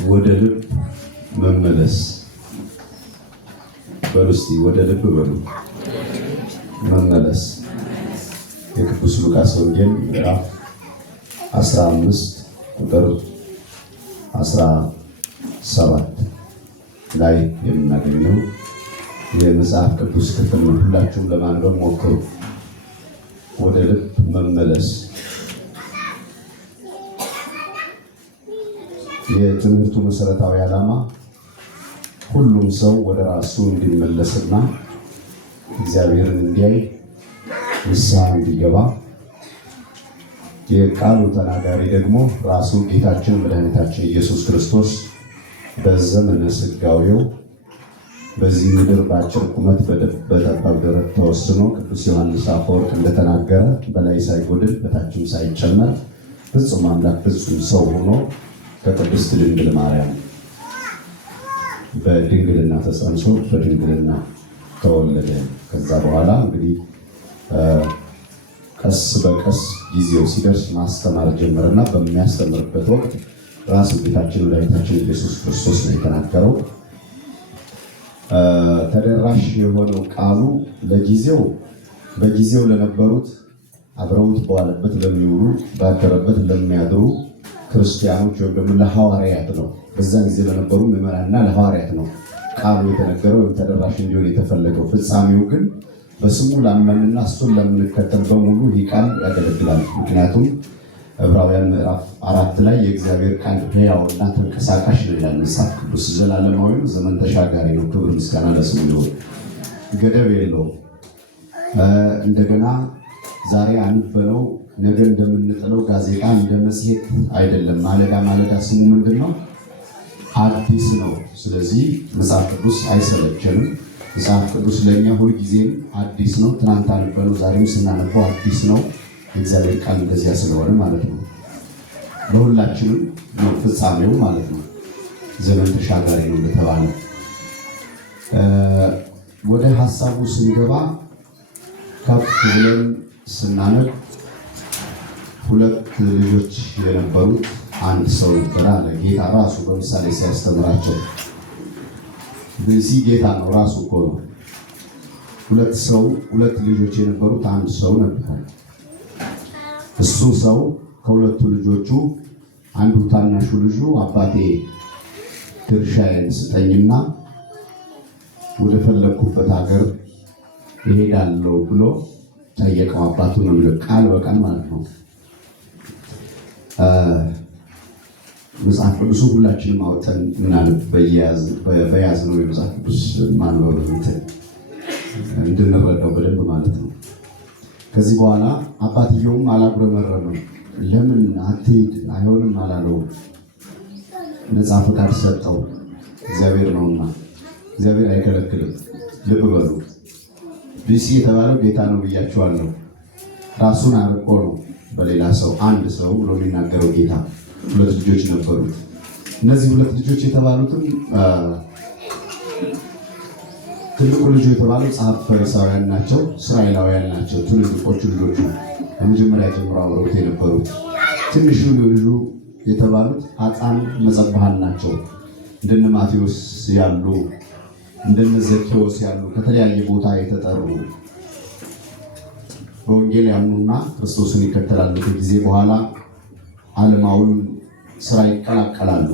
ወደ ልብ መመለስ በርስቲ ወደ ልብ በሉ መመለስ የቅዱስ ሉቃስ ወንጌል ምዕራፍ 15 ቁጥር 17 ላይ የምናገኘው የመጽሐፍ ቅዱስ ክፍል ነው። ሁላችሁም ለማንበብ ሞክሩ። ወደ ልብ መመለስ የትምህርቱ መሰረታዊ ዓላማ ሁሉም ሰው ወደ ራሱ እንዲመለስና እግዚአብሔርን እንዲያይ ንስሐ እንዲገባ፣ የቃሉ ተናጋሪ ደግሞ ራሱ ጌታችን መድኃኒታችን ኢየሱስ ክርስቶስ በዘመነ ሥጋዌው በዚህ ምድር በአጭር ቁመት በጠባብ ደረት ተወስኖ ቅዱስ ዮሐንስ አፈወርቅ እንደተናገረ በላይ ሳይጎድል በታችም ሳይጨመር ፍጹም አምላክ ፍጹም ሰው ሆኖ ከቅድስት ድንግል ማርያም በድንግልና ተጸንሶ በድንግልና ተወለደ። ከዛ በኋላ እንግዲህ ቀስ በቀስ ጊዜው ሲደርስ ማስተማር ጀመረና በሚያስተምርበት ወቅት ራሱ ጌታችን መድኃኒታችን ኢየሱስ ክርስቶስ ነው የተናገረው። ተደራሽ የሆነው ቃሉ በጊዜው ለነበሩት አብረውት በዋለበት ለሚውሉ ባደረበት ለሚያድሩ ክርስቲያኖች ወይም ደግሞ ለሐዋርያት ነው። በዛን ጊዜ ለነበሩ ምዕመናንና ለሐዋርያት ነው ቃሉ የተነገረው ወይም ተደራሽ እንዲሆን የተፈለገው። ፍጻሜው ግን በስሙ ላመንና እሱን ለምንከተል በሙሉ ይህ ቃል ያገለግላል። ምክንያቱም ዕብራውያን ምዕራፍ 4 ላይ የእግዚአብሔር ቃል ሕያውና ተንቀሳቃሽ ነው ይላል መጽሐፍ ቅዱስ። ዘላለማዊ ዘመን ተሻጋሪ ነው። ክብር ምስጋና ለስሙ ይሁን። ገደብ የለውም። እንደገና ዛሬ አንበለው ነገ እንደምንጥለው ጋዜጣ እንደ መጽሔት አይደለም። ማለዳ ስሙ ምንድን ነው? አዲስ ነው። ስለዚህ መጽሐፍ ቅዱስ አይሰለቸንም። መጽሐፍ ቅዱስ ለእኛ ሁልጊዜም አዲስ ነው። ትናንት አንበለው ዛሬም ስናነበው አዲስ ነው። የእግዚአብሔር ቃል እንደዚያ ስለሆነ ማለት ነው። ለሁላችንም ነው ፍጻሜው ማለት ነው። ዘመን ተሻጋሪ ነው እንደተባለ ወደ ሀሳቡ ስንገባ ከፍ ብለን ስናነብ ሁለት ልጆች የነበሩት አንድ ሰው ነበር አለ ጌታ ራሱ በምሳሌ ሲያስተምራቸው። በዚህ ጌታ ነው ራሱ እኮ ነው። ሁለት ልጆች የነበሩት አንድ ሰው ነበር። እሱ ሰው ከሁለቱ ልጆቹ አንዱ ታናሹ ልጁ አባቴ ድርሻዬን ስጠኝና ወደ ፈለግኩበት ሀገር እሄዳለሁ ብሎ ጠየቀው። አባቱ ነው ቃል በቃል ማለት ነው። መጽሐፍ ቅዱሱ ሁላችንም አውጥተን ምናልባት በያዝ ነው የመጽሐፍ ቅዱስ ማንበብ እንድንረዳው በደንብ ማለት ነው። ከዚህ በኋላ አባትየውም አላጉረመረመም። ለምን አትሄድ አይሆንም አላለውም። ነፃ ፈቃድ ሰጠው። እግዚአብሔር ነውና እግዚአብሔር አይከለክልም። ልብ በሉ። ቢሲ የተባለው ጌታ ነው ብያችኋለሁ። ራሱን አርቆ ነው በሌላ ሰው አንድ ሰው ብሎ የሚናገረው ጌታ። ሁለት ልጆች ነበሩት። እነዚህ ሁለት ልጆች የተባሉትም ትልቁ ልጁ የተባለው ጸሐፍት ፈሪሳውያን ናቸው፣ እስራኤላውያን ናቸው። ትልልቆቹ ልጆቹ ከመጀመሪያ ጀምሮ አብረውት የነበሩት። ትንሹ ልጁ የተባሉት ኃጥአን መጸባሃን ናቸው። እንደነ ማቴዎስ ያሉ እንደነ ዘኬዎስ ያሉ ከተለያየ ቦታ የተጠሩ በወንጌል ያምኑና ክርስቶስን ይከተላሉ። ከጊዜ በኋላ ዓለማዊውን ስራ ይቀላቀላሉ።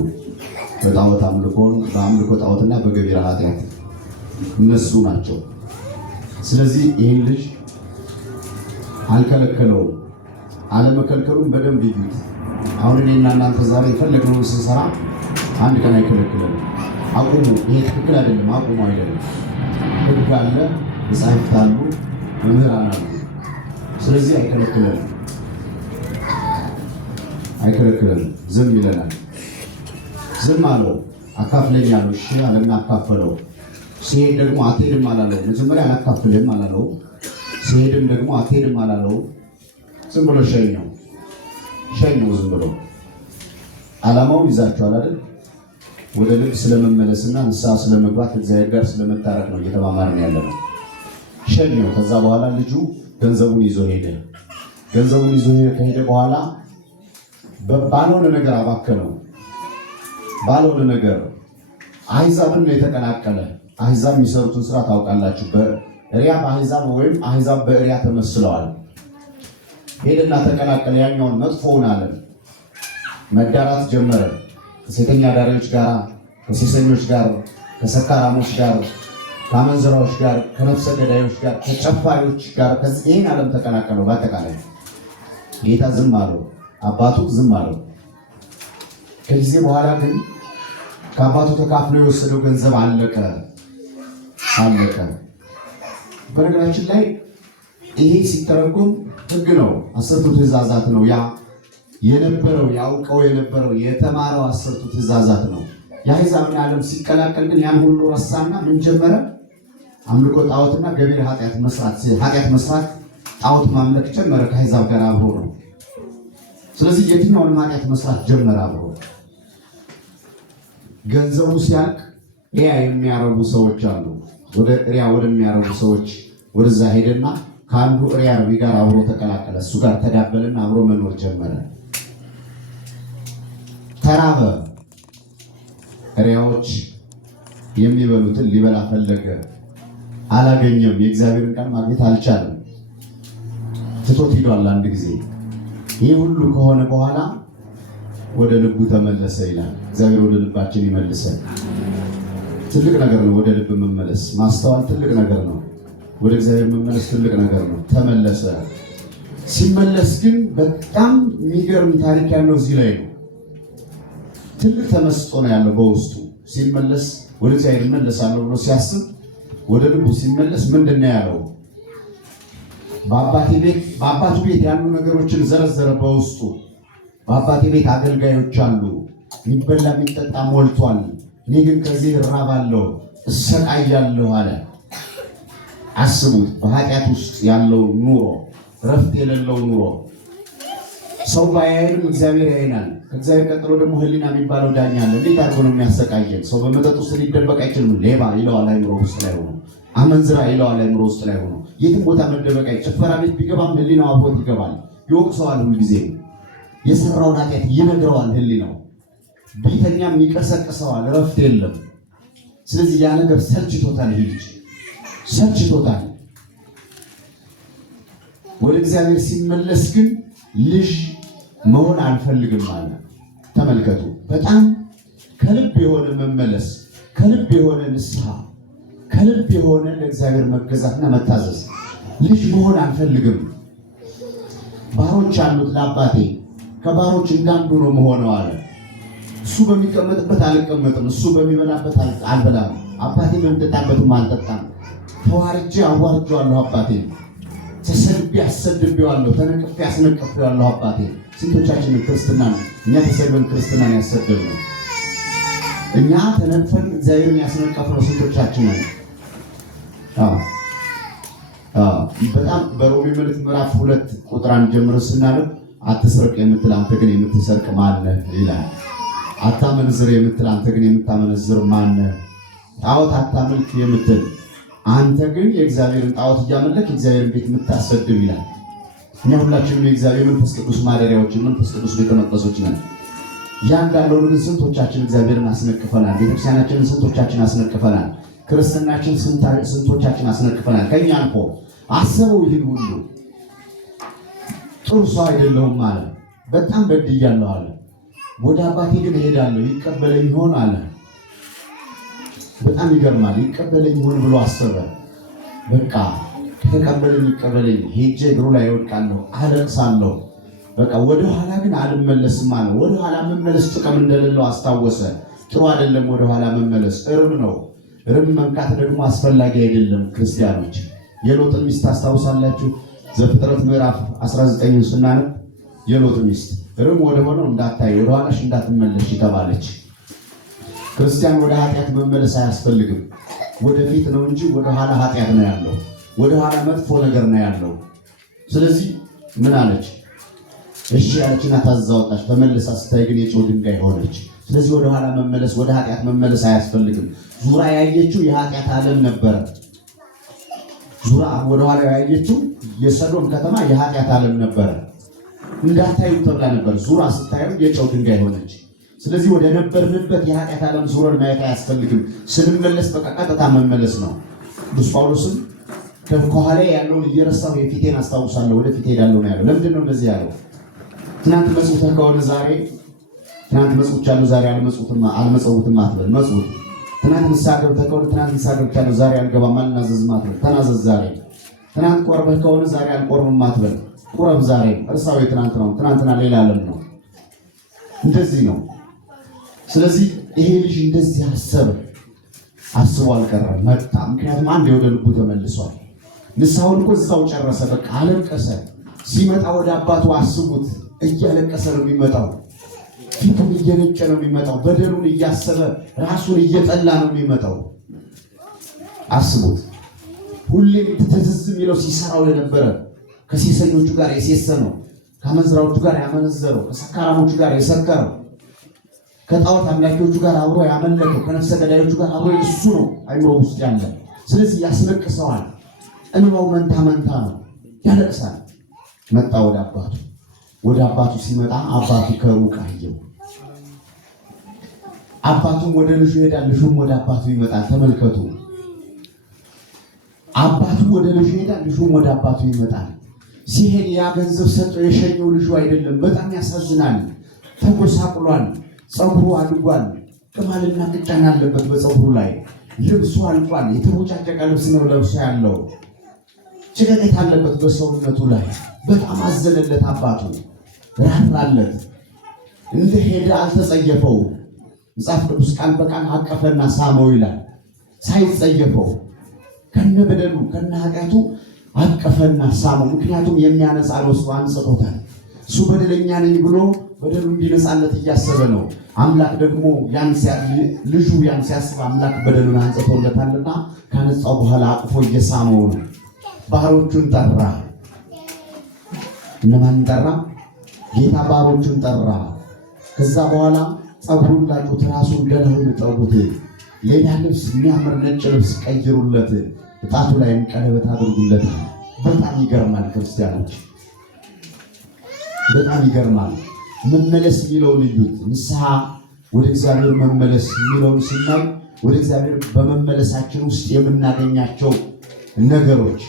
በጣዖት በአምልኮ ጣዖትና በገቢረ ኃጢአት እነሱ ናቸው። ስለዚህ ይህን ልጅ አልከለከለውም። አለመከልከሉን በደንብ ይዩት። አሁን እኔና እናንተ ዛሬ የፈለግነውን ስንሰራ አንድ ቀን አይከለክለንም። አቁሙ፣ ይሄ ትክክል አይደለም፣ አቁሙ አይደለም። ሕግ አለ፣ መጻሕፍት አሉ፣ መምህራን አሉ። ስለዚህ አይከለክለንም። ዝም ይለናል። ዝም አለው። አካፍለኝ አለው። እሺ አለና አካፈለው። ሲሄድ ደግሞ አትሄድም አላለው። መጀመሪያ አላካፍልህም አላለው። ሲሄድም ደግሞ አትሄድም አላለው። ዝም ብሎ ሸኘው። ዝም ብሎ ዓላማውን ይዛችኋል አይደል? ወደ ልብ ስለመመለስና ንስሐ ስለመግባት እግዚአብሔር ጋር ስለመታረቅ ነው እየተማማርን ያለ ነው። ሸኘው። ከዛ በኋላ ልጁ ገንዘቡን ይዞ ሄደ። ከሄደ በኋላ ባልሆነ ነገር አባከነው። ባልሆነ ነገር አሕዛብን ነው የተቀላቀለ። አሕዛብ የሚሰሩትን ስራ ታውቃላችሁ። በሪያ በአሕዛብ ወይም አሕዛብ በሪያ ተመስለዋል። ሄደና ተቀላቀለ ያኛውን መጥፎውን ዓለም። መዳራት ጀመረ። ከሴተኛ አዳሪዎች ጋር፣ ከሴሰኞች ጋር፣ ከሰካራሞች ጋር፣ ከአመንዝራዎች ጋር፣ ከነፍሰ ገዳዮች ጋር፣ ከጨፋሪዎች ጋር ይህን ዓለም ተቀላቀለው። በአጠቃላይ ጌታ ዝም አለው፣ አባቱ ዝም አለው። ከጊዜ በኋላ ግን ከአባቱ ተካፍሎ የወሰደው ገንዘብ አለቀ። በነገራችን ላይ ይሄ ሲተረጎም ሕግ ነው፣ 10ቱ ትእዛዛት ነው። ያ የነበረው ያውቀው የነበረው የተማረው 10ቱ ትእዛዛት ነው። የአሕዛብን ዓለም ሲቀላቀል ግን ያን ሁሉ ረሳና ምን ጀመረ? አምልኮ ጣዖትና ገቢረ ኃጢአት መስራት፣ ጣዖት ማምለክ ጀመረ። ከአሕዛብ ጋር አብሮ ነው። ስለዚህ የትኛውንም ኃጢአት መስራት ጀመረ አብሮ። ገንዘቡ ሲያልቅ ሪያ የሚያረቡ ሰዎች አሉ። ወደ ሪያ ወደሚያረቡ ሰዎች ወደዛ ሄደና ከአንዱ ሪያ አርቢ ጋር አብሮ ተቀላቀለ። እሱ ጋር ተዳበልና አብሮ መኖር ጀመረ። ተራበ። ሪያዎች የሚበሉትን ሊበላ ፈለገ፣ አላገኘም። የእግዚአብሔርን ቃል ማግኘት አልቻለም። ትቶት ሂዷል። አንድ ጊዜ ይህ ሁሉ ከሆነ በኋላ ወደ ልቡ ተመለሰ ይላል። እግዚአብሔር ወደ ልባችን ይመልሰን። ትልቅ ነገር ነው ወደ ልብ መመለስ። ማስተዋል ትልቅ ነገር ነው። ወደ እግዚአብሔር መመለስ ትልቅ ነገር ነው። ተመለሰ። ሲመለስ ግን በጣም የሚገርም ታሪክ ያለው እዚህ ላይ ነው። ትልቅ ተመስጦ ነው ያለው በውስጡ። ሲመለስ ወደ እግዚአብሔር እመለሳለሁ ብሎ ሲያስብ ወደ ልቡ ሲመለስ ምንድን ነው ያለው? በአባቱ ቤት ያሉ ነገሮችን ዘረዘረ በውስጡ። በአባቴ ቤት አገልጋዮች አሉ፣ የሚበላ የሚጠጣ ሞልቷል። እኔ ግን ከዚህ እራባለሁ፣ እሰቃያለሁ አለ። አስቡት፣ በኃጢአት ውስጥ ያለው ኑሮ፣ ረፍት የሌለው ኑሮ። ሰው ባያየንም እግዚአብሔር ያይናል። ከእግዚአብሔር ቀጥሎ ደግሞ ሕሊና የሚባለው ዳኛ አለ። እንዴት አድርጎ ነው የሚያሰቃየን? ሰው በመጠጥ ውስጥ ሊደበቅ አይችልም። ሌባ ይለዋል አእምሮ ውስጥ ላይ ሆኖ፣ አመንዝራ ይለዋል አእምሮ ውስጥ ላይ ሆኖ። የትም ቦታ መደበቅ ጭፈራ ቤት ቢገባም ሕሊናው አብሮት ይገባል። ይወቅሰዋል ሁልጊዜ። የሰራውን ኃጢአት ይነግረዋል ሕሊናው። ቢተኛም ይቀሰቅሰዋል። ረፍት የለም። ስለዚህ ያ ነገር ሰልችቶታል። ይሄ ልጅ ሰልችቶታል። ወደ እግዚአብሔር ሲመለስ ግን ልጅ መሆን አልፈልግም አለ። ተመልከቱ፣ በጣም ከልብ የሆነ መመለስ፣ ከልብ የሆነ ንስሐ፣ ከልብ የሆነ ለእግዚአብሔር መገዛትና መታዘዝ። ልጅ መሆን አልፈልግም። ባሮች አሉት ለአባቴ፣ ከባሮች እንዳንዱ ነው መሆነው አለ። እሱ በሚቀመጥበት አልቀመጥም፣ እሱ በሚበላበት አልበላም፣ አባቴ በሚጠጣበትም አልጠጣም። ተዋርጄ አዋርጄዋለሁ አባቴ፣ ተሰድቤ አሰድቤዋለሁ፣ ተነቅፌ አስነቅፌዋለሁ አባቴ። ስንቶቻችንን ክርስትናን እኛ ተሰድበን ክርስትናን ያሰደብነው? እኛ ተነቅፈን እግዚአብሔርን ያስነቀፍነው ስንቶቻችንን? በጣም በሮሜ መልእክት ምዕራፍ 2 ቁጥር 1 ጀምሮ ስናነብ አትስረቅ የምትል አንተ ግን የምትሰርቅ ማነህ ይላል። አታመንዝር የምትል አንተ ግን የምታመነዝር ማነህ? ጣዖት አታምልክ የምትል አንተ ግን የእግዚአብሔርን ጣዖት እያመለክ የእግዚአብሔርን ቤት የምታሰድብ ይላል። እኛ ሁላችንም የእግዚአብሔር መንፈስ ቅዱስ ማደሪያዎች፣ መንፈስ ቅዱስ ቤተ መቅደሶች ነን። ያ እንዳለው ግን ስንቶቻችን እግዚአብሔርን አስነቅፈናል? ቤተክርስቲያናችንን ስንቶቻችን አስነቅፈናል? ክርስትናችን ስንቶቻችን አስነቅፈናል? ከኛ አልፎ አስበው ይህን ሁሉ ጥሩ ሰው አይደለሁም አለ። በጣም በድያለሁ አለ። ወደ አባቴ ግን እሄዳለሁ ይቀበለኝ ይሆን አለ። በጣም ይገርማል። ይቀበለኝ ይሆን ብሎ አሰበ። በቃ ከተቀበለኝ ይቀበለኝ፣ ሄጄ እግሩ ላይ እወድቃለሁ፣ አለቅሳለሁ። በቃ ወደ ኋላ ግን አልመለስም አለ። ወደ ኋላ መመለስ ጥቅም እንደሌለው አስታወሰ። ጥሩ አይደለም ወደ ኋላ መመለስ፣ እርም ነው። እርም መምቃት ደግሞ አስፈላጊ አይደለም። ክርስቲያኖች የሎጥን ሚስት ታስታውሳላችሁ? ዘፍጥረት ምዕራፍ 19 ስናነብ የሎጥ ሚስት እርም ወደ ሆነው እንዳታይ ወደ ኋላሽ እንዳትመለሽ ተባለች። ክርስቲያን ወደ ኃጢአት መመለስ አያስፈልግም። ወደፊት ነው እንጂ ወደ ኋላ ኃጢአት ነው ያለው፣ ወደ ኋላ መጥፎ ነገር ነው ያለው። ስለዚህ ምን አለች? እሺ ያለችና ታዛ ወጣች። ተመልሳ ስታይ ግን የጨው ድንጋይ ሆነች። ስለዚህ ወደ ኋላ መመለስ፣ ወደ ኃጢአት መመለስ አያስፈልግም። ዙራ ያየችው የኃጢአት ዓለም ነበረ። ዙራ ወደ ኋላ ያየችው የሰዶም ከተማ የኃጢአት ዓለም ነበረ። እንዳታዩ ተብላ ነበር። ዙራ ስታዩ የጨው ድንጋይ ሆነች። ስለዚህ ወደ ነበርንበት የኃጢአት ዓለም ዙረን ማየት አያስፈልግም። ስንመለስ በቃ ቀጥታ መመለስ ነው። ቅዱስ ጳውሎስም ከኋላ ያለውን እየረሳሁ የፊቴን አስታውሳለሁ ወደፊት ሄዳለሁ ነው ያለው። ለምንድን ነው እንደዚህ ያለው? ትናንት መጽውተህ ከሆነ ዛሬ ትናንት መጽውቻለሁ ዛሬ አልመጸውትም አትበል። መጽውት ትናንት ንስሐ ገብተህ ከሆነ ትናንት ንስሐ ገብቻለሁ ዛሬ አልገባም አልናዘዝም አትበል። ተናዘዝ ዛሬ። ትናንት ቆርበህ ከሆነ ዛሬ አልቆርብም አትበል። ቁረብ ዛሬ። እርሳው የትናንት ነው። ትናንትና ሌላ ዓለም ነው። እንደዚህ ነው። ስለዚህ ይሄ ልጅ እንደዚህ አስቦ አልቀረም፣ መጣ። ምክንያቱም አንድ ወደ ልቡ ተመልሷል። ንስሐውን እኮ እዛው ጨረሰ። በቃ አለቀሰ። ሲመጣ ወደ አባቱ አስቡት፣ እያለቀሰ ነው የሚመጣው። ፊቱን እየነጨ ነው የሚመጣው። በደሉን እያሰበ ራሱን እየጠላ ነው የሚመጣው። አስቡት። ሁሌም ትዝዝ የሚለው ሲሰራው የነበረ ከሴሰኞቹ ጋር የሴሰነው፣ ከአመንዝራዎቹ ጋር ያመነዘረው፣ ከሰካራሞቹ ጋር የሰከረው፣ ከጣዖት አምላኪዎቹ ጋር አብሮ ያመለከው፣ ከነፍሰ ገዳዮቹ ጋር አብሮ እሱ ነው አይምሮ ውስጥ ያለ። ስለዚህ ያስለቅሰዋል። እንባው መንታ መንታ ነው፣ ያለቅሳል። መጣ ወደ አባቱ። ወደ አባቱ ሲመጣ አባቱ ከሩቅ አየው። አባቱም ወደ ልጁ ይሄዳል፣ ልጁም ወደ አባቱ ይመጣል። ተመልከቱ። አባቱ ወደ ልጁ ይሄዳል፣ ልጁም ወደ አባቱ ይመጣል። ሲሄድ ያ ገንዘብ ሰጠው የሸኘው ልጁ አይደለም። በጣም ያሳዝናል። ተጎሳቁሏል። ፀጉሩ አልጓል። ቅማልና ቅጫን አለበት በፀጉሩ ላይ። ልብሱ አልቋል። የተቦጫጨቀ ልብስ ነው ለብሶ ያለው። ጭቅቅት አለበት በሰውነቱ ላይ። በጣም አዘነለት አባቱ፣ ራራለት። እንደሄደ አልተጸየፈው። መጽሐፍ ቅዱስ ቃል በቃል አቀፈና ሳመው ይላል። ሳይጸየፈው ከነ በደሉ ከነ ኃጢአቱ አቀፈና ሳመው። ምክንያቱም የሚያነጻ ነው፣ እሱ አንጽቶታል። እሱ በደለኛ ነኝ ብሎ በደሉ እንዲነጻለት እያሰበ ነው። አምላክ ደግሞ ልጁ ያን ሲያስብ አምላክ በደሉን አንጽቶለታልና ካነጻው በኋላ አቅፎ እየሳመው ነው። ባሮቹን ጠራ። እነማን ጠራ? ጌታ ባሮቹን ጠራ። ከዛ በኋላ ፀጉሩን ላጩት፣ ራሱን ገላውን ጠቡት፣ ሌላ ልብስ የሚያምር ነጭ ልብስ ቀይሩለት፣ ጣቱ ላይም ቀለበት አድርጉለት። በጣም ይገርማል ክርስቲያኖች፣ በጣም ይገርማል። መመለስ የሚለውን እዩት። ንስሐ ወደ እግዚአብሔር መመለስ የሚለውን ስናይ ወደ እግዚአብሔር በመመለሳችን ውስጥ የምናገኛቸው ነገሮች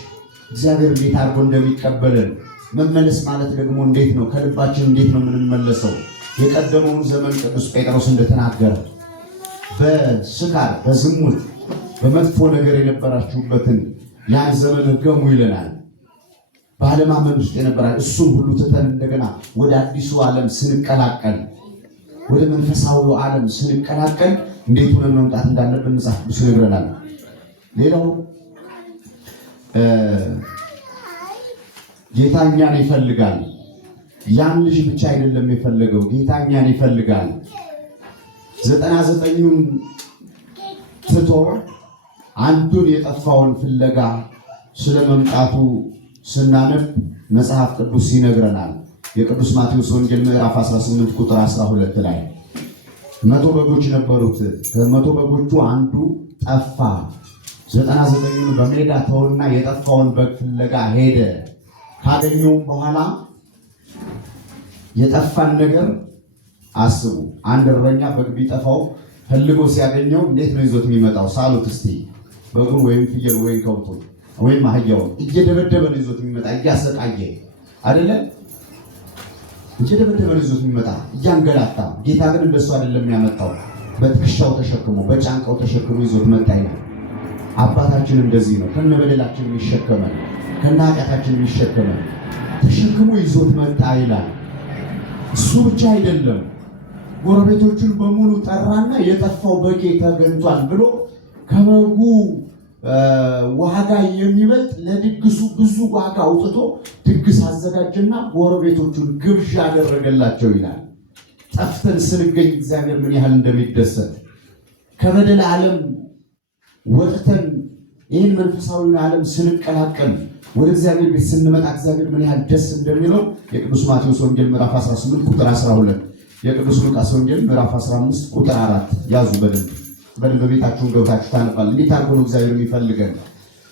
እግዚአብሔር እንዴት አድርጎ እንደሚቀበለን። መመለስ ማለት ደግሞ እንዴት ነው? ከልባችን እንዴት ነው የምንመለሰው? የቀደመውን ዘመን ቅዱስ ጴጥሮስ እንደተናገረ በስካር በዝሙት በመጥፎ ነገር የነበራችሁበትን ያን ዘመን እርገሙ ይለናል። ባለማመን ውስጥ የነበራችሁ እሱን ሁሉ ትተን እንደገና ወደ አዲሱ ዓለም ስንቀላቀል፣ ወደ መንፈሳዊው ዓለም ስንቀላቀል እንዴት ሆነን መምጣት እንዳለብን መጽሐፍ ቅዱስ ይነግረናል። ሌላው ጌታ እኛን ይፈልጋል። ያን ልጅ ብቻ አይደለም የፈለገው፣ ጌታ እኛን ይፈልጋል። 99ኙን ትቶ አንዱን የጠፋውን ፍለጋ ስለመምጣቱ ስናነብ መጽሐፍ ቅዱስ ይነግረናል። የቅዱስ ማቴዎስ ወንጌል ምዕራፍ 18 ቁጥር 12 ላይ 100 በጎች ነበሩት። ከ100 በጎቹ አንዱ ጠፋ። 99ኙን በሜዳ ተወና የጠፋውን በግ ፍለጋ ሄደ። ካገኘውም በኋላ የጠፋን ነገር አስቡ። አንድ እረኛ በግ ቢጠፋው ፈልጎ ሲያገኘው እንዴት ነው ይዞት የሚመጣው? ሳሉት እስቲ። በጉን ወይም ፍየል ወይም ከብቶን ወይም አህያውን እየደበደበ ነው ይዞት የሚመጣ፣ እያሰቃየ አይደለ? እየደበደበ ነው ይዞት የሚመጣ፣ እያንገላታ። ጌታ ግን እንደሱ አይደለም የሚያመጣው። በትከሻው ተሸክሞ በጫንቃው ተሸክሞ ይዞት መጣ ይላል። አባታችን እንደዚህ ነው። ከነ በደላችን የሚሸከመን ከነ ኃጢአታችን የሚሸከመን ተሸክሞ ይዞት መጣ ይላል። እሱ ብቻ አይደለም፣ ጎረቤቶቹን በሙሉ ጠራና የጠፋው በጌ ተገኝቷል ብሎ ከበጉ ዋጋ የሚበልጥ ለድግሱ ብዙ ዋጋ አውጥቶ ድግስ አዘጋጀና ጎረቤቶቹን ግብዣ አደረገላቸው ይላል። ጠፍተን ስንገኝ እግዚአብሔር ምን ያህል እንደሚደሰት፣ ከበደል ዓለም ወጥተን ይህን መንፈሳዊውን ዓለም ስንቀላቀል ወደ እግዚአብሔር ቤት ስንመጣ እግዚአብሔር ምን ያህል ደስ እንደሚለው የቅዱስ ማቴዎስ ወንጌል ምዕራፍ 18 ቁጥር 12፣ የቅዱስ ሉቃስ ወንጌል ምዕራፍ 15 ቁጥር 4 ያዙ። በደንብ ቤታችሁን ገብታችሁ ታነባል። እንዴት አድርጎ ነው እግዚአብሔር የሚፈልገን?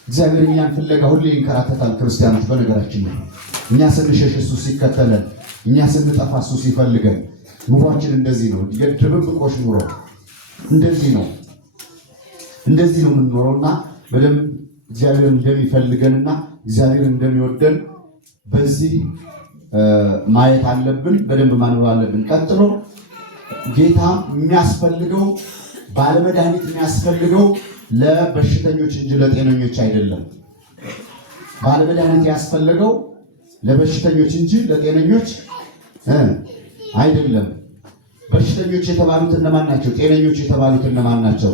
እግዚአብሔር እኛን ፍለጋ ሁሌ ይንከራተታል። ክርስቲያኖች፣ በነገራችን ላይ እኛ ስንሸሽ እሱ ሲከተለን፣ እኛ ስንጠፋ እሱ ሲፈልገን፣ ኑሯችን እንደዚህ ነው። የድብብቆሽ ኑሮ እንደዚህ ነው የምንኖረውና በደንብ እግዚአብሔር እንደሚፈልገንና እግዚአብሔር እንደሚወደን በዚህ ማየት አለብን። በደንብ ማንበብ አለብን። ቀጥሎ ጌታ የሚያስፈልገው ባለመድኃኒት የሚያስፈልገው ለበሽተኞች እንጂ ለጤነኞች አይደለም። ባለመድኃኒት ያስፈልገው ለበሽተኞች እንጂ ለጤነኞች አይደለም። በሽተኞች የተባሉት እነማን ናቸው? ጤነኞች የተባሉት እነማን ናቸው?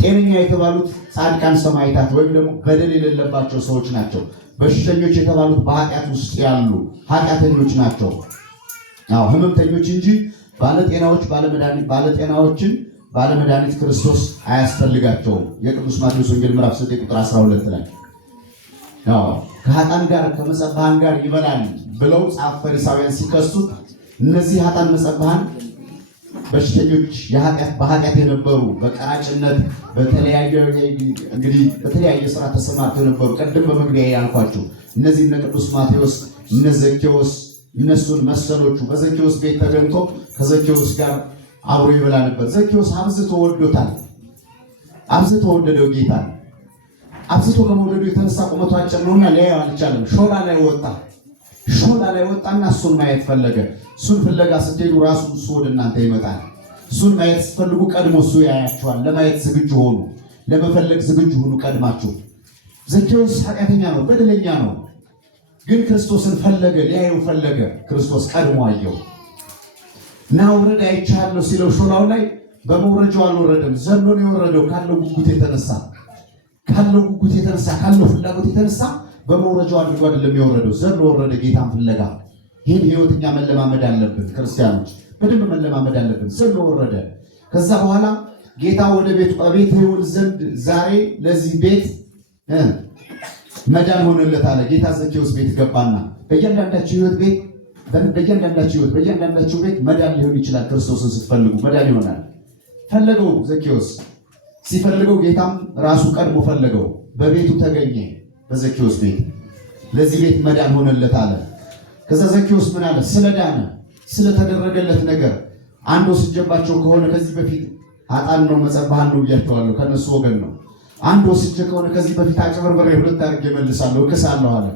ጤነኛ የተባሉት ጻድቃን ሰማዕታት ወይም ደግሞ በደል የሌለባቸው ሰዎች ናቸው። በሽተኞች የተባሉት በኃጢአት ውስጥ ያሉ ኃጢአተኞች ናቸው። ህመምተኞች እንጂ ባለጤናዎችን ባለመድኃኒት ክርስቶስ አያስፈልጋቸውም። የቅዱስ ማቴዎስ ወንጌል ምዕራፍ 9 ቁጥር 12 ላይ ከኃጥአን ጋር ከመጸባሃን ጋር ይበላል ብለው ጻፍ ፈሪሳውያን ሲከሱት እነዚህ ኃጥአን መጸባሃን በሽተኞች በኃጢአት የነበሩ በቀራጭነት በተለያየ ስራ ተሰማርተው የነበሩ ቀደም በመግቢያ ያልኳቸው እነዚህ እነ ቅዱስ ማቴዎስ እነ ዘኬዎስ እነሱን መሰሎቹ በዘኬዎስ ቤት ተገኝቶ ከዘኬዎስ ጋር አብሮ ይበላ ነበር። ዘኬዎስ አብዝቶ ወዶታል። አብዝቶ ወደደው ጌታ። አብዝቶ ከመውደዱ የተነሳ ቁመቱ አጭር ነውና ሊያየው አልቻለም። ሾላ ላይ ወጣና እሱን ማየት ፈለገ። እሱን ፍለጋ ስትሄዱ ራሱ እሱ ወደ እናንተ ይመጣል። እሱን ማየት ስትፈልጉ ቀድሞ እሱ ያያችኋል። ለማየት ዝግጁ ሆኑ፣ ለመፈለግ ዝግጁ ሆኑ ቀድማችሁ። ዘኬዎስ ኃጢአተኛ ነው፣ በደለኛ ነው። ግን ክርስቶስን ፈለገ፣ ሊያየው ፈለገ። ክርስቶስ ቀድሞ አየው። ና ውረድ አይቻለሁ ሲለው ሾላው ላይ በመውረጃው አልወረደም። ዘሎ ነው የወረደው። ካለው ጉጉት የተነሳ ካለው ፍላጎት የተነሳ በመውረጃው አድርጎ አይደለም የወረደው። ዘሎ ወረደ ጌታን ፍለጋ። ይህን ህይወት እኛ መለማመድ አለብን። ክርስቲያኖች በደንብ መለማመድ አለብን። ዘሎ ወረደ። ከዛ በኋላ ጌታ ወደ ቤት ይውል ዘንድ ዛሬ ለዚህ ቤት መዳን ሆነለት አለ። ጌታ ዘኬዎስ ቤት ገባና በእያንዳንዳችሁ ቤት መዳን ሊሆን ይችላል። ክርስቶስን ስትፈልጉ መዳን ይሆናል። ፈለገው ዘኬዎስ። ሲፈልገው ጌታም ራሱ ቀድሞ ፈለገው። በቤቱ ተገኘ። በዘኬዎስ ቤት ለዚህ ቤት መዳን ሆነለት አለ። ከዛ ዘኬዎስ ምን አለ? ስለዳነ ስለተደረገለት ነገር አንድ ወስጀባቸው ከሆነ ከዚህ በፊት ኃጥአን ነው መጸባሃን ነው ብያቸዋለሁ። ከነሱ ወገን ነው። አንድ ወስጀ ከሆነ ከዚህ በፊት አጭበርበሬ 2 አድርጌ መልሳለሁ፣ እክሳለሁ አለ።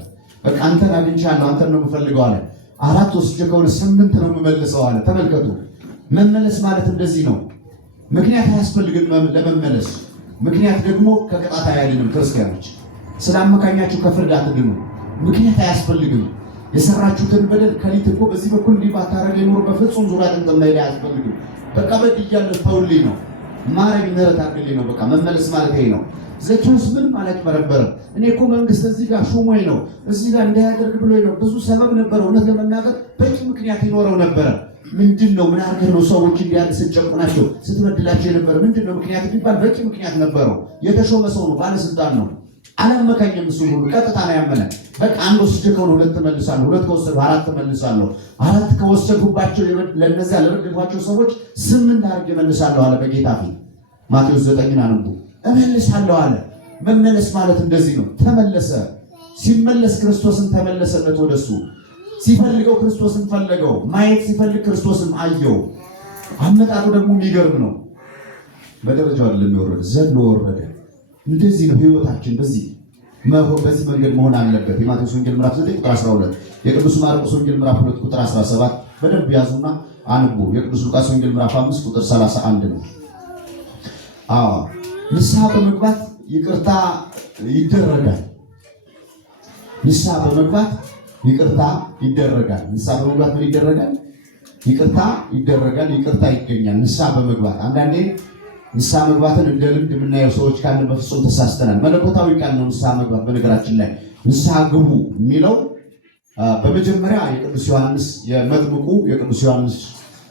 በቃ አንተን አግኝቻለሁ፣ አንተን ነው የምፈልገው አለ። 4 ወስጀ ከሆነ 8 ነው የምመልሰው አለ። ተመልከቱ፣ መመለስ ማለት እንደዚህ ነው። ምክንያት አያስፈልግም ለመመለስ። ምክንያት ደግሞ ከቅጣት አያድንም። ክርስቲያኖች ስላመካኛችሁ ከፍርድ አትድኑ። ምክንያት አያስፈልግም። የሰራችሁትን በደል ከሊት እኮ በዚህ በኩል እንዲህ ባታረግ የኖር በፍጹም ዙሪያ ጥንጥም ላይ አያስፈልግም። በቃ በድያለሁ ተውልኝ ነው፣ ማረግ ምህረት አድርግልኝ ነው። በቃ መመለስ ማለት ይሄ ነው። ዘኬዎስ ምንም አላጭበረበረም። እኔ እኮ መንግስት እዚህ ጋር ሹሞኝ ነው፣ እዚህ ጋር እንዳያደርግ ብሎኝ ነው። ብዙ ሰበብ ነበረው። እውነት ለመናገር በቂ ምክንያት ይኖረው ነበረ። ምንድን ነው ምን አድርገህ ነው ሰዎች እንዲያል ስትጨቁናቸው ስትበድላቸው የነበረ ምንድን ነው ምክንያት ቢባል በቂ ምክንያት ነበረው። የተሾመ ሰው ነው፣ ባለስልጣን ነው። አላመካኝም። እሱ ሁሉ ቀጥታ ነው ያመነ። በቃ አንድ ወስጄ ከሆነ 2 እመልሳለሁ፣ 2 ከወሰድኩ 4 እመልሳለሁ፣ 4 ከወሰድኩባቸው ለነዚያ ለበደልኳቸው ሰዎች 8 አድርጌ እመልሳለሁ አለ በጌታ ፊት። ማቴዎስ 9 አንቡ። እመልሳለሁ አለ። መመለስ ማለት እንደዚህ ነው። ተመለሰ። ሲመለስ ክርስቶስን ተመለሰለት ወደሱ። ሲፈልገው ክርስቶስን ፈለገው። ማየት ሲፈልግ ክርስቶስን አየው። አመጣጡ ደግሞ የሚገርም ነው። በደረጃው አይደለም የወረደ፣ ዘሎ ወረደ። እንደዚህ ነው ህይወታችን። በዚህ መንገድ መሆን አለበት። የማቴዎስ ወንጌል ምዕራፍ 9 ቁጥር 12፣ የቅዱስ ማርቆስ ወንጌል ምዕራፍ 2 ቁጥር 17 በደንብ ያዙና አንቡ። የቅዱስ ሉቃስ ወንጌል ምዕራፍ 5 ቁጥር 31 ነው። ንስሐ በመግባት ይቅርታ ይደረጋል። ንስሐ በመግባት ይቅርታ ይደረጋል። ንስሐ በመግባት ምን ይደረጋል? ይቅርታ ይደረጋል። ይቅርታ ይገኛል። ንስሐ በመግባት አንዳንዴ ንስሐ መግባትን እንደ ልምድ የምናየው ሰዎች ካለን በፍጹም ተሳስተናል። መለኮታዊ ቃል ነው ንስሐ መግባት። በነገራችን ላይ ንስሐ ግቡ የሚለው በመጀመሪያ የቅዱስ ዮሐንስ የመጥምቁ የቅዱስ ዮሐንስ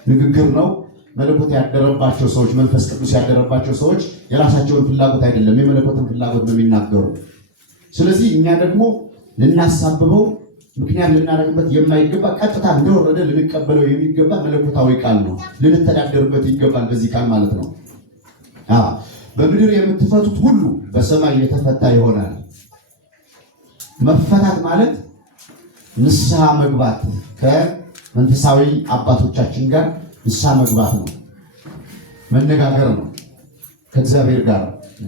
ንግግር ነው። መለኮት ያደረባቸው ሰዎች፣ መንፈስ ቅዱስ ያደረባቸው ሰዎች የራሳቸውን ፍላጎት አይደለም የመለኮትን ፍላጎት ነው የሚናገሩ። ስለዚህ እኛ ደግሞ ልናሳብበው ምክንያት ልናደርግበት የማይገባ ቀጥታ እንደወረደ ልንቀበለው የሚገባ መለኮታዊ ቃል ነው። ልንተዳደርበት ይገባል በዚህ ቃል ማለት ነው። በምድር የምትፈቱት ሁሉ በሰማይ የተፈታ ይሆናል። መፈታት ማለት ንስሐ መግባት፣ ከመንፈሳዊ አባቶቻችን ጋር ንስሐ መግባት ነው፣ መነጋገር ነው ከእግዚአብሔር ጋር።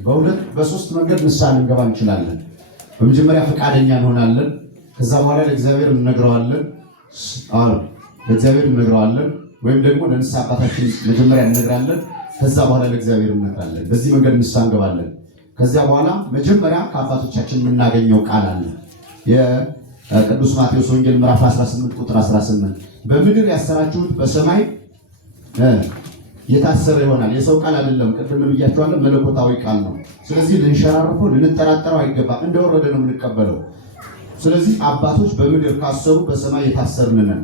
በሁለት በሶስት መንገድ ንስሐ ልንገባ እንችላለን። በመጀመሪያ ፈቃደኛ እንሆናለን። ከዛ በኋላ ለእግዚአብሔር እንነግረዋለን። ለእግዚአብሔር እንነግረዋለን፣ ወይም ደግሞ ለንስሐ አባታችን መጀመሪያ እንነግራለን። ከዛ በኋላ ለእግዚአብሔር እንነግራለን። በዚህ መንገድ ንስሐ እንገባለን። ከዚያ በኋላ መጀመሪያ ከአባቶቻችን የምናገኘው ቃል አለ። የቅዱስ ማቴዎስ ወንጌል ምዕራፍ 18 ቁጥር 18 በምድር ያሰራችሁት በሰማይ የታሰረ ይሆናል። የሰው ቃል አይደለም። ቅድም ብያችኋለሁ፣ መለኮታዊ ቃል ነው። ስለዚህ ልንሸራርፈው ልንጠራጠረው አይገባም። እንደወረደ ነው የምንቀበለው። ስለዚህ አባቶች በምድር ካሰሩ በሰማይ የታሰርን ነን።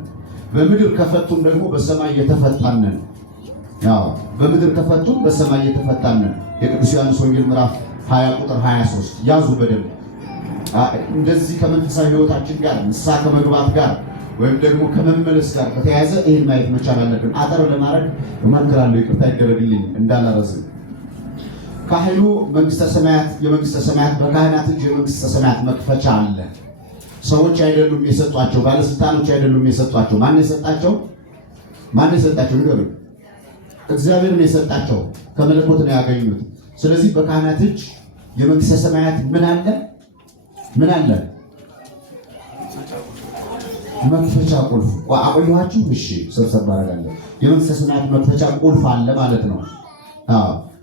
በምድር ከፈቱን ደግሞ በሰማይ የተፈታን ነን። ያው በምድር ከፈቱን በሰማይ የተፈታን ነን። የቅዱስ ዮሐንስ ወንጌል ምዕራፍ 20 ቁጥር 23 ያዙ በደንብ። እንደዚህ ከመንፈሳዊ ሕይወታችን ጋር ንስሐ ከመግባት ጋር ወይም ደግሞ ከመመለስ ጋር በተያያዘ ይህን ማየት መቻል አለብን። አጠር ለማድረግ እሞክራለሁ፣ ይቅርታ ይደረግልኝ እንዳላረዝም። ካህኑ የመንግስተ ሰማያት በካህናት እጅ የመንግስተ ሰማያት መክፈቻ አለ። ሰዎች አይደሉም የሰጧቸው፣ ባለስልጣኖች አይደሉም የሰጧቸው። ማን የሰጣቸው? ንገሩኝ። እግዚአብሔር ነው የሰጣቸው። ከመለኮት ነው ያገኙት። ስለዚህ በካህናት እጅ የመንግስተ ሰማያት ምን አለ? መክፈቻ ቁልፍ አቆየኋችሁ። እሺ ሰብሰብ አደርጋለሁ። የመንግስተ ሰማያት መክፈቻ ቁልፍ አለ ማለት ነው።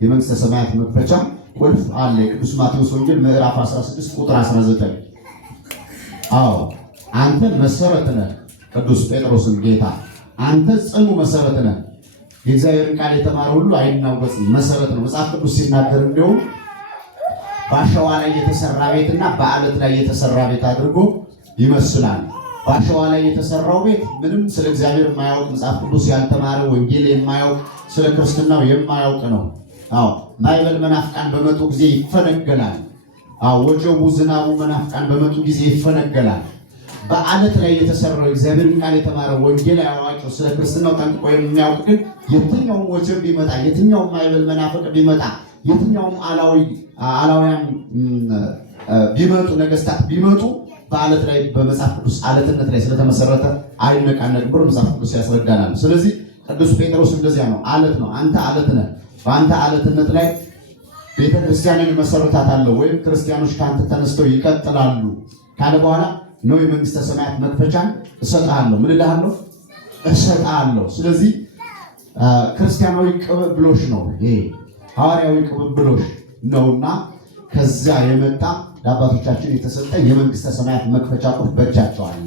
የመንግስተ ሰማያት መክፈቻ ቁልፍ አለ። የቅዱስ ማቴዎስ ወንጌል ምዕራፍ 16 ቁጥር 19 አንተ መሰረት ነህ። ቅዱስ ጴጥሮስን ጌታ አንተ ጽኑ መሰረት ነህ። የእግዚአብሔርን ቃል የተማረ ሁሉ አይናወጽም። መሰረት ነው። መጽሐፍ ቅዱስ ሲናገር እንዲሁም በአሸዋ ላይ የተሰራ ቤትና በአለት ላይ የተሰራ ቤት አድርጎ ይመስላል። በአሸዋ ላይ የተሰራው ቤት ምንም ስለ እግዚአብሔር የማያውቅ መጽሐፍ ቅዱስ ያልተማረ ወንጌል የማያውቅ ስለ ክርስትናው የማያውቅ ነው። ማዕበል መናፍቃን በመጡ ጊዜ ይፈነገላል። ወጀቡ ዝናቡ መናፍቃን በመጡ ጊዜ ይፈነገላል። በአለት ላይ የተሰራው እግዚአብሔር ቃል የተማረ ወንጌል ያዋቂው ስለ ክርስትናው ጠንቅቆ የሚያውቅ ግን የትኛውም ወጀብ ቢመጣ፣ የትኛውም ማዕበል መናፍቅ ቢመጣ፣ የትኛውም አላውያን ቢመጡ፣ ነገስታት ቢመጡ በአለት ላይ በመጽሐፍ ቅዱስ አለትነት ላይ ስለተመሰረተ አይነቃነቅም ብሎ መጽሐፍ ቅዱስ ያስረዳናል። ስለዚህ ቅዱስ ጴጥሮስ እንደዚያ ነው። አለት ነው። አንተ አለት ነህ። በአንተ አለትነት ላይ ቤተ ክርስቲያንን መሰረታታለሁ ወይም ክርስቲያኖች ከአንተ ተነስተው ይቀጥላሉ ካለ በኋላ ነው የመንግስተ ሰማያት መክፈቻን እሰጥሃለሁ። ምን እልሃለሁ? እሰጥሃለሁ። ስለዚህ ክርስቲያናዊ ቅብብሎሽ ነው ይሄ፣ ሐዋርያዊ ቅብብሎሽ ነውና ከዛ የመጣ ለአባቶቻችን የተሰጠ የመንግስተ ሰማያት መክፈቻ ቁልፍ በእጃቸው አለ።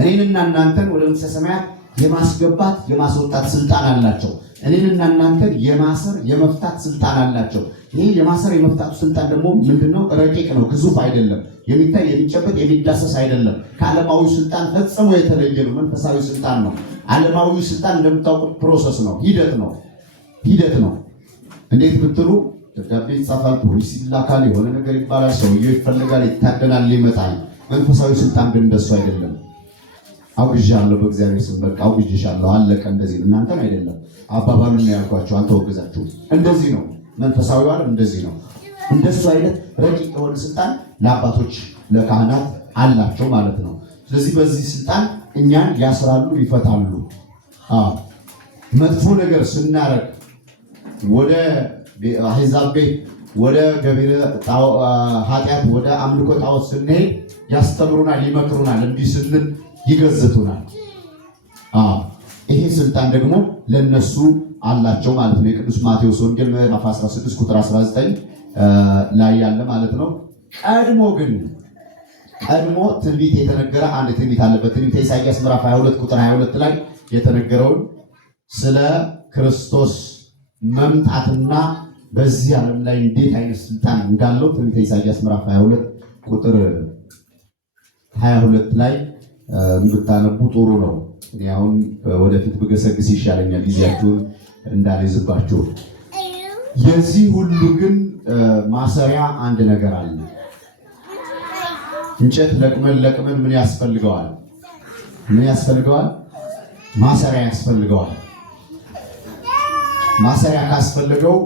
እኔንና እናንተን ወደ መንግስተ ሰማያት የማስገባት የማስወጣት ስልጣን አላቸው። እኔንና እናንተን የማሰር የመፍታት ስልጣን አላቸው። ይህ የማሰር የመፍታቱ ስልጣን ደግሞ ምንድነው? ረቂቅ ነው፣ ግዙፍ አይደለም፣ የሚታይ የሚጨበጥ የሚዳሰስ አይደለም። ከዓለማዊ ስልጣን ፈጽሞ የተለየ ነው። መንፈሳዊ ስልጣን ነው። ዓለማዊ ስልጣን እንደምታውቁት ፕሮሰስ ነው፣ ሂደት ነው። እንዴት ብትሉ ደብዳቤ ይጻፋል፣ ፖሊስ ይላካል፣ የሆነ ነገር ይባላል፣ ሰውየው ይፈልጋል፣ ይታደናል፣ ይመጣል። መንፈሳዊ ስልጣን ግን እንደሱ አይደለም። አውግዣለሁ፣ በእግዚአብሔር ስም በቃ አውግዤሻለሁ፣ አለቀ። እንደዚህ እናንተን አይደለም አባባሉን ነው ያልኳቸው፣ አልተወገዛችሁም። እንደዚህ ነው መንፈሳዊ ዓለም፣ እንደዚህ ነው። እንደሱ አይነት ረቂቅ የሆነ ስልጣን ለአባቶች ለካህናት አላቸው ማለት ነው። ስለዚህ በዚህ ስልጣን እኛን ያስራሉ፣ ይፈታሉ። መጥፎ ነገር ስናረግ ወደ አሕዛብ ቤት ወደ ገቢረ ኃጢአት ወደ አምልኮ ጣዖት ስንሄድ ያስተምሩናል፣ ይመክሩናል፣ እንዲህ ስንል ይገዝቱናል። ይሄ ስልጣን ደግሞ ለነሱ አላቸው ማለት ነው። የቅዱስ ማቴዎስ ወንጌል ምዕራፍ 16 ቁጥር 19 ላይ ያለ ማለት ነው። ቀድሞ ትንቢት የተነገረ አንድ ትንቢት አለበት። ትንቢተ ኢሳይያስ ምዕራፍ 22 ቁጥር 22 ላይ የተነገረውን ስለ ክርስቶስ መምጣትና በዚህ ዓለም ላይ እንዴት አይነት ስልጣን እንዳለው ትንቢተ ኢሳይያስ ምዕራፍ 22 ቁጥር 22 ላይ ብታነቡ ጥሩ ነው። እኔ አሁን ወደፊት ብገሰግስ ይሻለኛል ጊዜያችሁን እንዳልይዝባችሁ። የዚህ ሁሉ ግን ማሰሪያ አንድ ነገር አለ። እንጨት ለቅመን ምን ያስፈልገዋል? ማሰሪያ ያስፈልገዋል። ማሰሪያ ካስፈልገው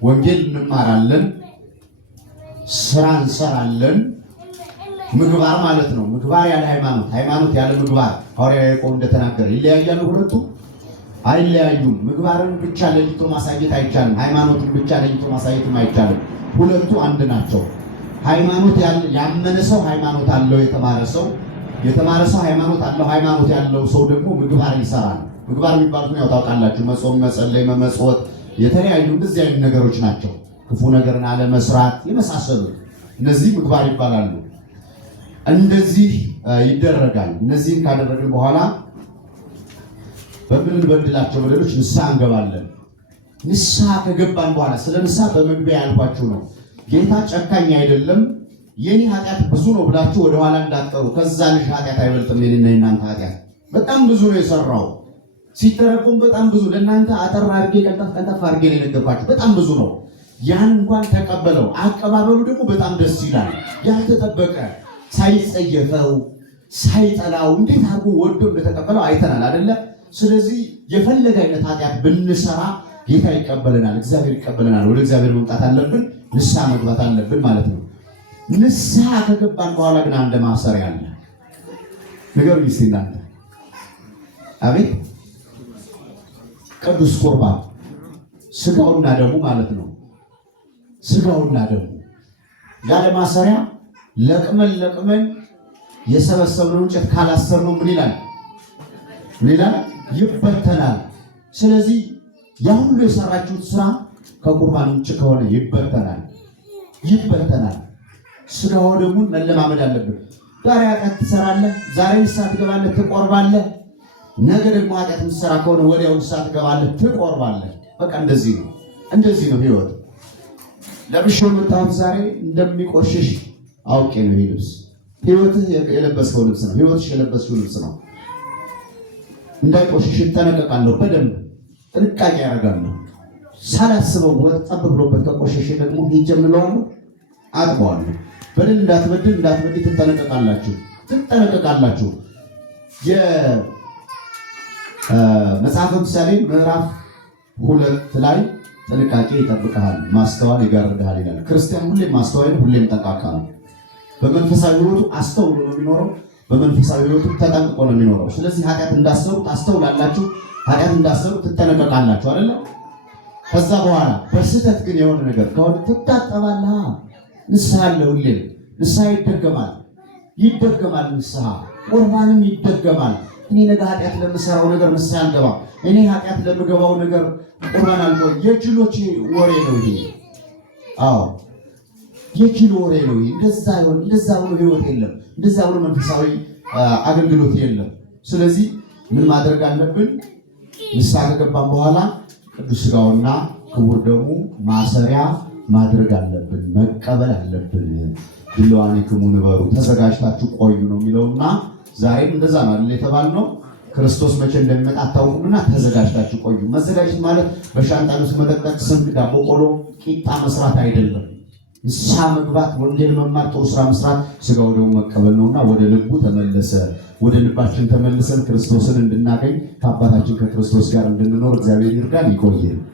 ወንጌል እንማራለን፣ ስራ እንሰራለን። ምግባር ማለት ነው። ምግባር ያለ ሃይማኖት፣ ሃይማኖት ያለ ምግባር ሐዋርያው ያዕቆብ እንደተናገረ ይለያያሉ ሁለቱ። አይለያዩም። ምግባርን ብቻ ለይቶ ማሳየት አይቻልም። ሃይማኖትን ብቻ ለይቶ ማሳየትም አይቻልም። ሁለቱ አንድ ናቸው። ሃይማኖት ያመነ ሰው ሃይማኖት አለው። የተማረ ሰው ሃይማኖት አለው። ሃይማኖት ያለው ሰው ደግሞ ምግባር ይሰራል። ምግባር የሚባሉት ያው ታውቃላችሁ፣ መጾም፣ መጸለይ፣ መመጽወት፣ የተለያዩ እንደዚህ አይነት ነገሮች ናቸው። ክፉ ነገርን አለመስራት የመሳሰሉት እነዚህ ምግባር ይባላሉ። እንደዚህ ይደረጋል። እነዚህን ካደረግን በኋላ በምንበድላቸው በደሎች ንስሐ እንገባለን። ንስሐ ከገባን በኋላ ስለ ንስሐ በመግቢያ ያልኳችሁ ነው። ጌታ ጨካኝ አይደለም። የኔ ኃጢአት ብዙ ነው ብላችሁ ወደኋላ እንዳትቀሩ። ከዛ ልጅ ኃጢአት አይበልጥም። የኔና የናንተ ኃጢአት በጣም ብዙ ነው የሰራው። ሲተረጎም በጣም ብዙ ለእናንተ አጠር አድርጌ ቀልጠፍ አድርጌ ነው የነገርኳችሁ። በጣም ብዙ ነው። ያን እንኳን ተቀበለው። አቀባበሉ ደግሞ በጣም ደስ ይላል። ያልተጠበቀ ሳይጸየፈው ሳይጠላው እንዴት አድርጎ ወዶ እንደተቀበለው አይተናል አይደለ? ስለዚህ የፈለገ አይነት ኃጢአት ብንሰራ ጌታ ይቀበለናል፣ እግዚአብሔር ይቀበለናል። ወደ እግዚአብሔር መምጣት አለብን፣ ንስሐ መግባት አለብን ማለት ነው። ንስሐ ከገባን በኋላ ግን አንድ ማሰሪያ አለ። ንገሩኝ እስኪ እናንተ። አቤት። ቅዱስ ቁርባን ስጋውና ደሙ ማለት ነው። ስጋውና ደሙ ያለ ማሰሪያ ለቅመን የሰበሰብነው እንጨት ካላሰርነው ምን ይላል? ይበተናል። ስለዚህ ያ ሁሉ የሰራችሁት ስራ ከቁርባን ውጭ ከሆነ ይበተናል። ስጋው ደሙን መለማመድ አለብን። ዛሬ ኃጢአት ትሰራለህ፣ ዛሬ ንስሐ ትገባለህ፣ ትቆርባለህ። ነገ ደግሞ ኃጢአት የምትሰራ ከሆነ ወዲያው ንስሐ ትገባለህ፣ ትቆርባለህ። በቃ እንደዚህ ነው ህይወት። ለብሼው የመጣሁት ዛሬ እንደሚቆሽሽ አውቄ ነው። ይህ ልብስ ህይወትህ የለበስከው ልብስ ነው። ህይወትሽ የለበስከው ልብስ ነው። እንዳይቆሽሽ እጠነቀቃለሁ። በደንብ ጥንቃቄ ያደርጋለሁ። ሳላስበው ወጥ ጠብ ብሎበት ከቆሸሽ ደግሞ ሄጄ እምለዋለሁ፣ አጥበዋለሁ። በደንብ እንዳትበድል ትጠነቀቃላችሁ። የመጽሐፈ ምሳሌ ምዕራፍ 2 ላይ ጥንቃቄ ይጠብቅሃል፣ ማስተዋል ይጋርድሃል ይላል። ክርስቲያን ሁሌም ማስተዋል፣ ሁሌም ጠንቃቃ ነው። በመንፈሳዊ ህይወቱ አስተውሎ ነው የሚኖረው። በመንፈሳዊ ህይወቱ ተጠንቅቆ ነው የሚኖረው። ስለዚህ ኃጢአት እንዳሰሩ ታስተውላላችሁ፣ ኃጢአት እንዳሰሩ ትጠነቀቃላችሁ አይደለ? ከዛ በኋላ በስህተት ግን የሆነ ነገር ከሆነ ትታጠባለህ። ንስሐ አለ። ሁሌም ንስሐ ይደገማል። ንስሐ ቁርባንም ይደገማል። እኔ ነገ ኃጢአት ለምሰራው ነገር ንስሐ አልገባም፣ እኔ ኃጢአት ለምገባው ነገር ቁርባን አልቆይም። የጅሎች ወሬ ነው ይሄ። አዎ የጅል ወሬ ነው ይሄ። እንደዛ ብሎ ህይወት የለም። እንደዛ ብሎ መንፈሳዊ አገልግሎት የለም። ስለዚህ ምን ማድረግ አለብን? ንስሐ ከገባን በኋላ ቅዱስ ሥጋውና ክቡር ደሙ ማሰሪያ ማድረግ አለብን፣ መቀበል አለብን። ድልዋኒክሙ ንበሩ፣ ተዘጋጅታችሁ ቆዩ ነው የሚለውና ዛሬም እንደዛ ነው አይደል የተባልነው። ክርስቶስ መቼ እንደሚመጣ አታውቁምና ተዘጋጅታችሁ ቆዩ። መዘጋጀት ማለት በሻንጣ ልብስ መጠቅጠቅ፣ ስንቅ፣ ዳቦ፣ ቆሎ፣ ቂጣ መስራት አይደለም። ንስሐ መግባት፣ ወንጌል መማር፣ ጥሩ ስራ መስራት፣ ሥጋው ደግሞ መቀበል ነውና ወደ ልባችን ተመልሰን ክርስቶስን እንድናገኝ ከአባታችን ከክርስቶስ ጋር እንድንኖር እግዚአብሔር ይርዳን። ይቆየን።